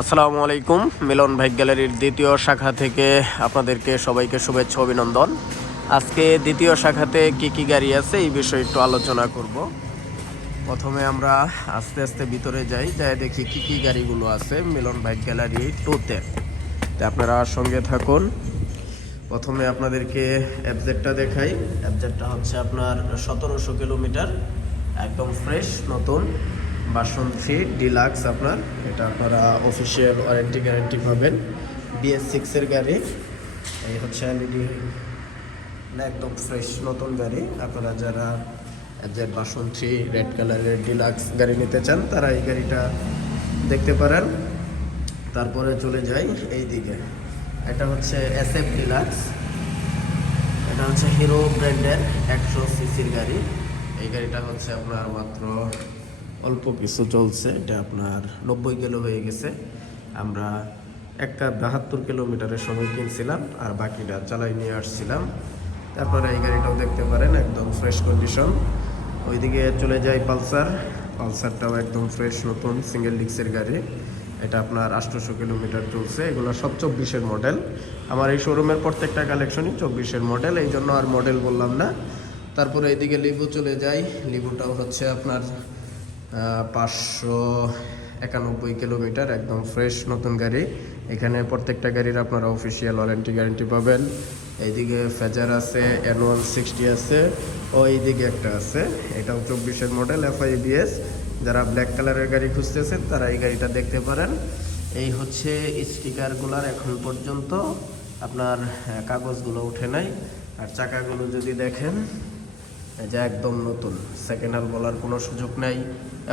আসসালামু আলাইকুম। মিলন বাইক গ্যালারির দ্বিতীয় শাখা থেকে আপনাদেরকে সবাইকে শুভেচ্ছা অভিনন্দন। আজকে দ্বিতীয় শাখাতে কি কি গাড়ি আছে এই বিষয়ে একটু আলোচনা করব। প্রথমে আমরা আস্তে আস্তে ভিতরে যাই, দেখি কি কি গাড়িগুলো আছে মিলন বাইক গ্যালারি 2-তে। আপনারা সঙ্গে থাকুন। প্রথমে আপনাদেরকে এফজেডটা দেখাই। এফজেডটা হচ্ছে আপনার 1700 কিলোমিটার, একদম ফ্রেশ নতুন ভার্সন 3 ডিলাক্স। আপনার এটা আপনারা অফিসিয়াল ওয়ারেন্টি গ্যারেন্টি পাবেন। BS6 গাড়ি, এই হচ্ছে এলইডি, একদম ফ্রেশ নতুন গাড়ি। আপনারা যারা এফজেড ভার্সন 3 রেড কালারের ডিলাক্স গাড়ি নিতে চান তারা এই গাড়িটা দেখতে পারেন। তারপরে চলে যাই এই দিকে, এটা হচ্ছে SF ডিলাক্স। এটা হচ্ছে হিরো ব্র্যান্ডের 100 সিসির গাড়ি। এই গাড়িটা হচ্ছে আপনার মাত্র অল্প কিছু চলছে, এটা আপনার 90 কিলো হয়ে গেছে। আমরা 72 কিলোমিটারের সময় কিনছিলাম আর বাকিটা চালাই নিয়ে আসছিলাম। তারপরে এই গাড়িটাও দেখতে পারেন, একদম ফ্রেশ কন্ডিশন। ওইদিকে চলে যাই পালসারটাও একদম ফ্রেশ নতুন সিঙ্গেল ডিস্কের গাড়ি। এটা আপনার 800 কিলোমিটার চলছে। এগুলো সব 24-এর মডেল। আমার এই শোরুমের প্রত্যেকটা কালেকশনই 24-এর মডেল, এই জন্য আর মডেল বললাম না। তারপরে এইদিকে লিবু চলে যাই। লিবুটাও হচ্ছে আপনার 591 কিলোমিটার, একদম ফ্রেশ নতুন গাড়ি। এখানে প্রত্যেকটা গাড়ির আপনারা অফিসিয়াল ওয়ারেন্টি গ্যারেন্টি পাবেন। এইদিকে ফেজার আছে, N160 আছে, ও এইদিকে একটা আছে, এটাও 24-এর মডেল, FIBS। যারা ব্ল্যাক কালারের গাড়ি খুঁজতেছেন তারা এই গাড়িটা দেখতে পারেন। এই হচ্ছে স্টিকারগুলার এখন পর্যন্ত আপনার কাগজগুলো উঠে নাই। আর চাকাগুলো যদি দেখেন, যা একদম নতুন, সেকেন্ড হ্যান্ড বলার কোনো সুযোগ নাই।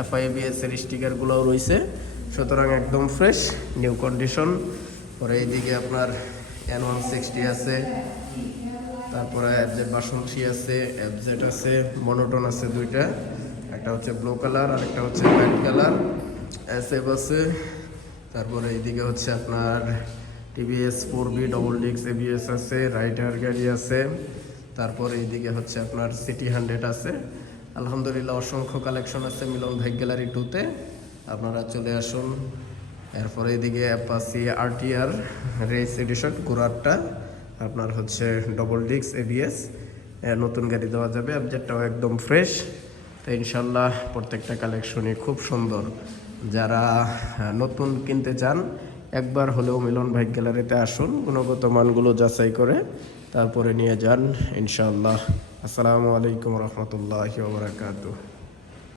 FIBS এর স্টিকারগুলোও রয়েছে, সুতরাং একদম ফ্রেশ নিউ কন্ডিশন। পরে এইদিকে আপনার N160 আছে, তারপরে FZ ভার্সন 3 আছে, FZ আছে, মনোটন আছে দুইটা, একটা হচ্ছে ব্লু কালার আর একটা হচ্ছে হোয়াইট কালার। SF আছে। তারপরে এইদিকে হচ্ছে আপনার TVS 4B double disc ABS আছে, রাইডার গাড়ি আছে। তারপরে এইদিকে হচ্ছে আপনার সিটি 100 আছে। আলহামদুলিল্লাহ অসংখ্য কালেকশন আছে মিলন বাইক গ্যালারি 2-তে, আপনারা চলে আসুন। এরপরে এইদিকে অ্যাপাচি RTR রেস এডিশন ঘোড়ারটা আপনার হচ্ছে ডবল ডিস্ক ABS, নতুন গাড়ি দেওয়া যাবে। অবজেক্টটাও একদম ফ্রেশ। তো ইনশাল্লাহ প্রত্যেকটা কালেকশনই খুব সুন্দর। যারা নতুন কিনতে চান একবার হলেও মিলন বাইক গ্যালারিতে আসুন, গুণগত মানগুলো যাচাই করে তারপরে নিয়ে যান ইনশাআল্লাহ। আসসালামু আলাইকুম রহমতুল্লাহি ওয়া বারাকাতুহু।